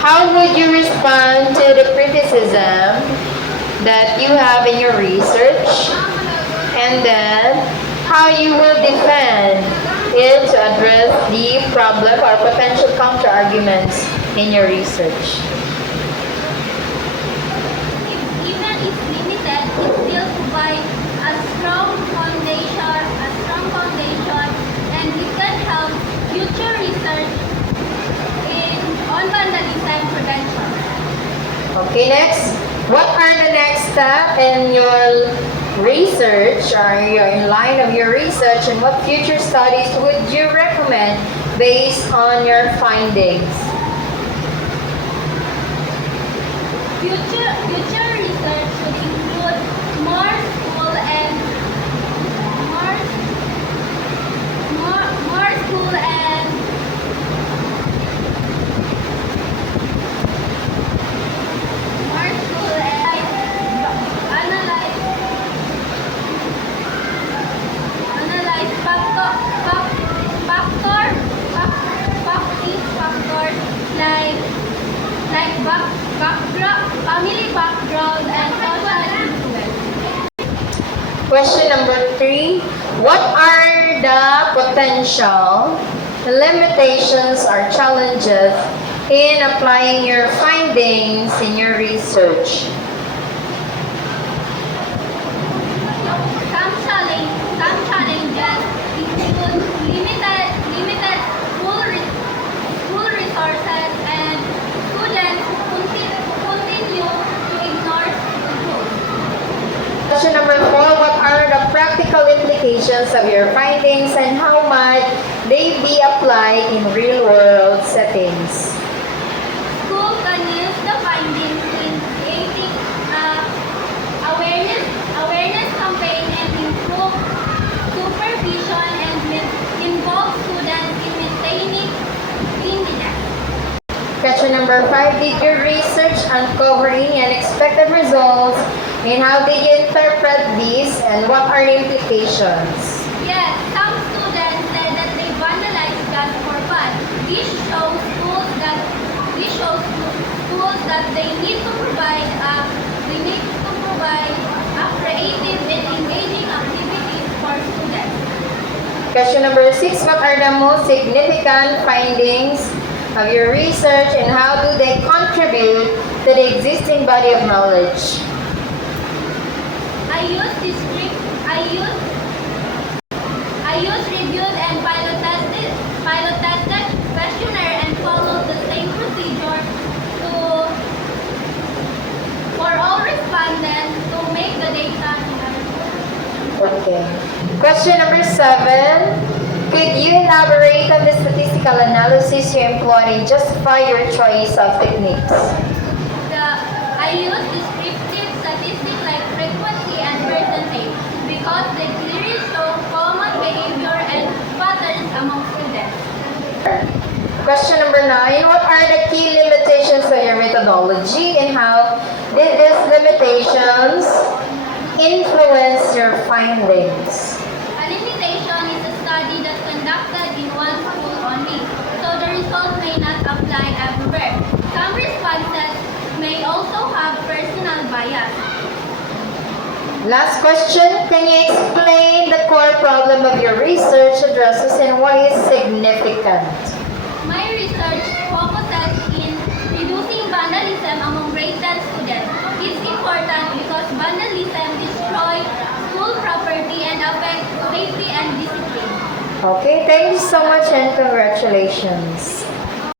How would you respond to the criticism that you have in your research? And then, how you will defend it to address the problem or potential counter-arguments in your research? Even if limited, it still provides a strong foundation, and it can help future research on vandalism prevention. Okay, next. What are the next steps in your research or in line of your research, and what future studies would you recommend based on your findings? Future research should include more school and more school and analyze factors like family background and social influence. Question number 3. What are the potential limitations or challenges in applying your findings in your research? Some challenges include limited school resources and students continue to ignore school. Question number 4. What are the practical implications of your findings and how might they be applied in real-world settings? School can use the findings in creating awareness campaign and improve supervision and involve students in maintaining cleanliness. Question number 5. Did your research uncover any unexpected results, and how did you interpret these, and what are the implications? Yes, some students said that they vandalized guns for fun. This shows schools that they need to provide a creative and engaging activities for students. Question number 6. What are the most significant findings of your research, and how do they contribute to the existing body of knowledge? I use reviewed and pilot tested questionnaire and followed the same procedure for all respondents to make the data analysis. Okay. Question number 7. Could you elaborate on the statistical analysis you employed and justify your choice of techniques? I use descriptive statistics like frequency and percentage because they clearly show common behavior and patterns among students. Question number 9. What are the key limitations of your methodology, and how did these limitations influence your findings? A limitation is a study that's conducted in one school only, so the results may not apply everywhere. Some responses may also have personal bias. Last question. Can you explain the core problem of your research addresses and why it's significant? My research focuses in reducing vandalism among grade 10 students. It's important because vandalism destroys school property and affects safety and discipline. Okay, thank you so much and congratulations.